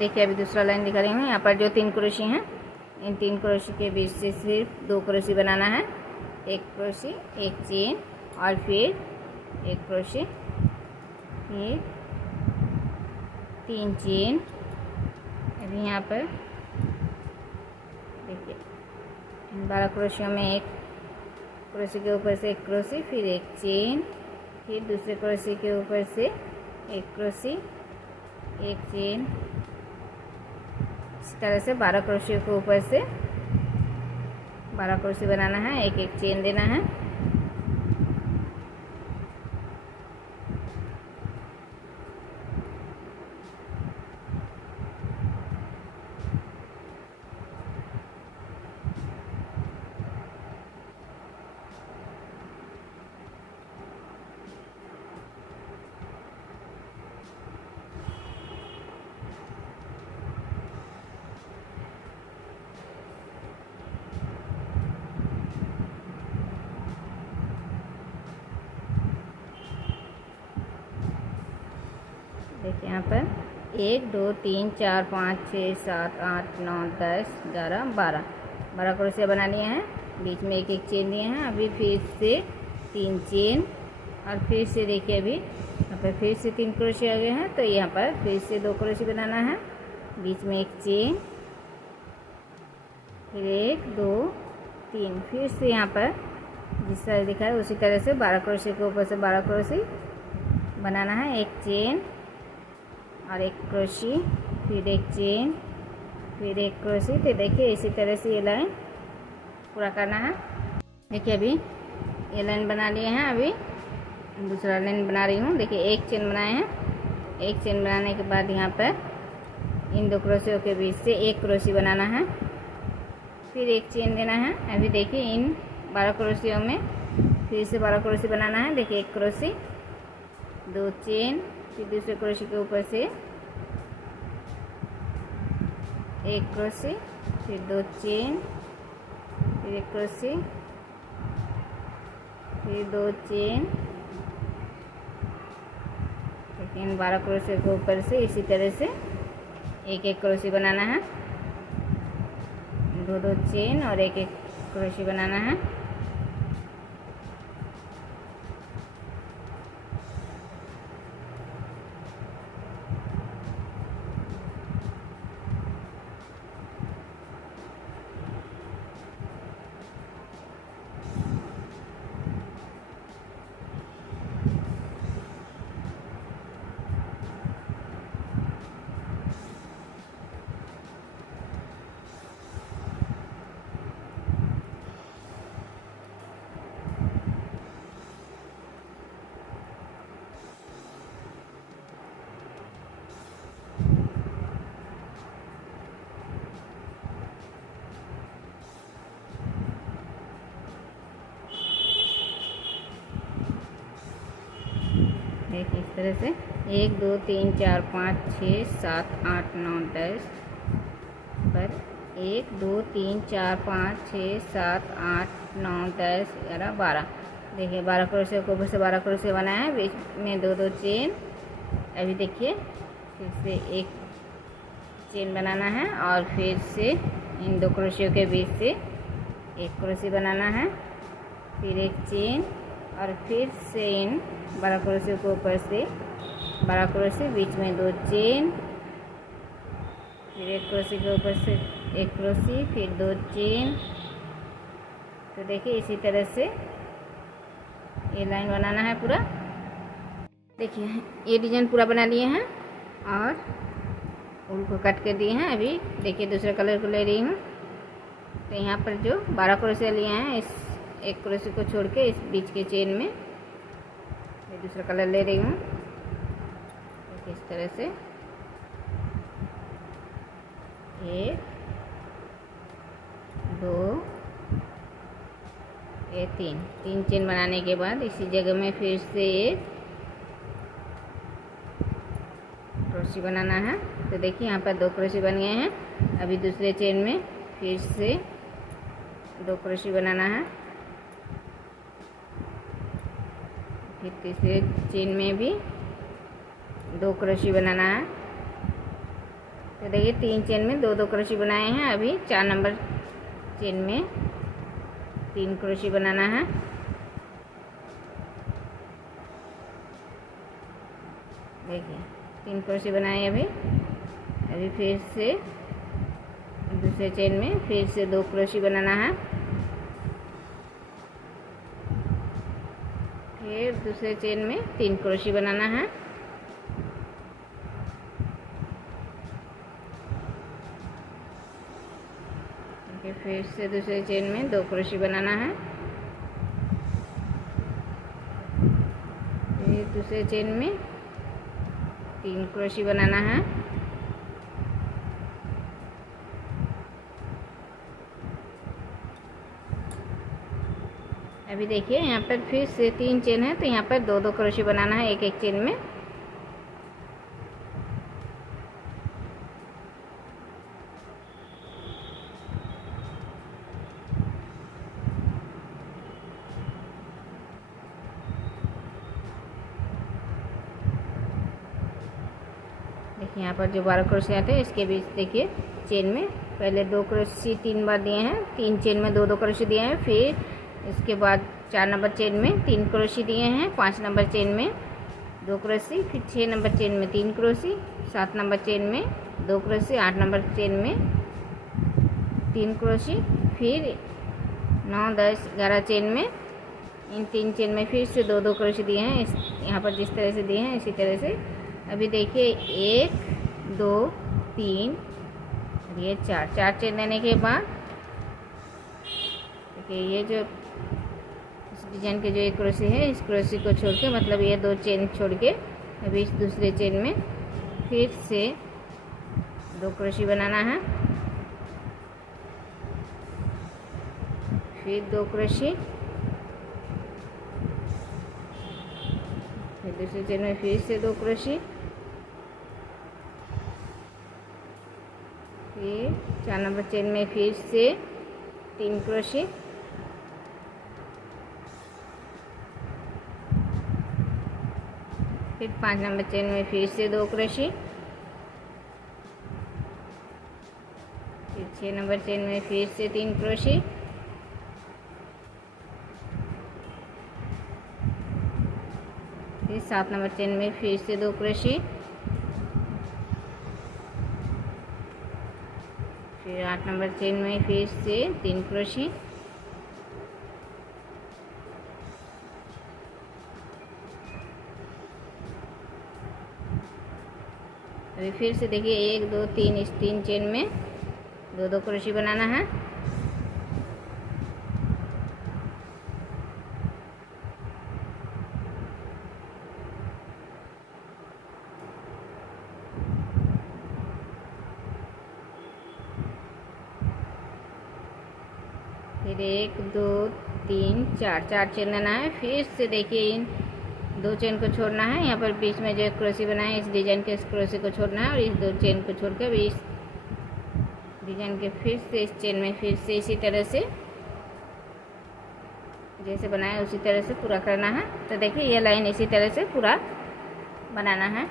देखिए अभी दूसरा लाइन दिखा रही हूँ। यहाँ पर जो 3 क्रोशी हैं, इन 3 क्रोशी के बीच से सिर्फ 2 क्रोशी बनाना है। एक क्रोशी, एक चेन और फिर एक क्रोशी, फिर 3 चेन। अभी यहाँ पर देखिए 12 क्रोशियों में एक क्रोशी के ऊपर से एक क्रोशी, फिर एक चेन, फिर दूसरे क्रोशी के ऊपर से एक क्रोशी, एक चेन। इस तरह से 12 क्रोशियों के ऊपर से 12 क्रोशी बनाना है, एक एक चेन देना है। देखिए यहाँ पर 1 2 3 4 5 6 7 8 9 10 11 12 क्रोशिया बना लिए हैं। बीच में एक एक चेन दिए हैं। अभी फिर से 3 चेन और फिर से देखिए अभी यहाँ पर फिर से 3 क्रोशिया आ गए हैं, तो यहाँ पर फिर से 2 क्रोशिया बनाना है। बीच में एक चेन, फिर 1 2 3, फिर से यहाँ पर जिस तरह दिखा है उसी तरह से 12 क्रोशिया के ऊपर से 12 क्रोशिया बनाना है। एक चेन और एक क्रोशी, फिर एक चेन, फिर एक क्रोशी। तो देखिए इसी तरह से ये लाइन पूरा करना है। देखिए अभी ये लाइन बना लिए हैं। अभी दूसरा लाइन बना रही हूँ। देखिए एक चेन बनाए हैं। एक चेन बनाने के बाद यहाँ पर इन 2 क्रोशियों के बीच से एक क्रोशी बनाना है, फिर एक चेन देना है। अभी देखिए इन 12 क्रोशियों में फिर से 12 क्रोशी बनाना है। देखिए एक क्रोशी, 2 चेन, फिर दूसरे क्रोशी के ऊपर से एक क्रोशी, फिर 2 चेन, फिर एक क्रोशी, फिर 2 चेन। लेकिन 12 क्रोशी के ऊपर से इसी तरह से एक एक क्रोशी बनाना है। 2 चेन और एक एक क्रोशी बनाना है। देखिए इस तरह से 1 2 3 4 5 6 7 8 9 10 पर 1 2 3 4 5 6 7 8 9 10 11 12। देखिए 12 क्रोशिया को ऊपर से 12 क्रोशिया बनाया है। बीच में 2 चेन। अभी देखिए फिर से एक चेन बनाना है और फिर से इन 2 क्रोशियों के बीच से एक क्रोशी बनाना है, फिर एक चेन और फिर से इन 12 क्रोशियों के ऊपर से 12 क्रोशी, बीच में 2 चेन, फिर एक क्रोशी के ऊपर से एक क्रोशी, फिर 2 चेन। तो देखिए इसी तरह से ये लाइन बनाना है पूरा। देखिए ये डिज़ाइन पूरा बना लिए हैं और उनको कट कर दिए हैं। अभी देखिए दूसरे कलर को ले रही हूँ। तो यहाँ पर जो 12 क्रोशिया लिए हैं, इस एक क्रोशी को छोड़ के इस बीच के चेन में मैं दूसरा कलर ले रही हूँ। देखिए इस तरह से 1 2 ये 3 चेन बनाने के बाद इसी जगह में फिर से एक क्रोशी बनाना है। तो देखिए यहाँ पर 2 क्रोशी बन गए हैं। अभी दूसरे चेन में फिर से 2 क्रोशी बनाना है, फिर तीसरे चेन में भी 2 क्रोशी बनाना है। तो देखिए 3 चेन में 2 2 क्रोशे बनाए हैं। अभी 4 नंबर चेन में 3 क्रोशे बनाना है। देखिए 3 क्रोशे बनाए अभी फिर से दूसरे चेन में फिर से 2 क्रोशे बनाना है। फिर दूसरे चेन में 3 क्रोशे बनाना है। फिर से दूसरे चेन में 2 क्रोशे बनाना है। फिर दूसरे चेन में 3 क्रोशे बनाना है। अभी देखिए यहाँ पर फिर से 3 चेन है, तो यहाँ पर 2 2 क्रोशे बनाना है एक एक चेन में। देखिए यहाँ पर जो 12 क्रोशे आते हैं इसके बीच देखिए चेन में पहले 2 क्रोशे 3 बार दिए हैं, 3 चेन में 2 2 क्रोशे दिए हैं। फिर इसके बाद 4 नंबर चेन में 3 क्रोशे दिए हैं, 5 नंबर चेन में 2 क्रोशे, फिर 6 नंबर चेन में 3 क्रोशे, 7 नंबर चेन में 2 क्रोशे, 8 नंबर चेन में 3 क्रोशे, फिर 9 10 11 चेन में इन 3 चेन में फिर से 2 2 क्रोशे दिए हैं। यहाँ पर जिस तरह से दिए हैं इसी तरह से। अभी देखिए 1 2 3 ये 4 चेन देने के बाद देखिए ये जो इस डिजाइन के जो एक क्रोशे है इस क्रोशे को छोड़ के, मतलब ये 2 चेन छोड़ के अभी इस दूसरे चेन में फिर से 2 क्रोशे बनाना है। फिर 2 क्रोशे, फिर दूसरे चेन में फिर से 2 क्रोशे, फिर 4 नंबर चेन में फिर से 3 क्रोशे, फिर 5 नंबर चेन में फिर से 2 क्रोशे, फिर 6 नंबर चेन में फिर से 3 क्रोशे, फिर 7 नंबर चेन में फिर से 2 क्रोशे, फिर 8 नंबर चेन में फिर से 3 क्रोशे, अभी फिर से देखिए 1 2 3 इस 3 चेन में 2 2 क्रोशे बनाना है। फिर 1 2 3 4 चेन देना है। फिर से देखिए इन 2 चेन को छोड़ना है। यहाँ पर बीच में जो एक क्रोशे बनाए इस डिजाइन के इस क्रोशे को छोड़ना है और इस 2 चेन को छोड़ कर इस डिजाइन के फिर से इस चेन में फिर से इसी तरह से जैसे बनाया उसी तरह से पूरा करना है। तो देखिए ये लाइन इसी तरह से पूरा बनाना है।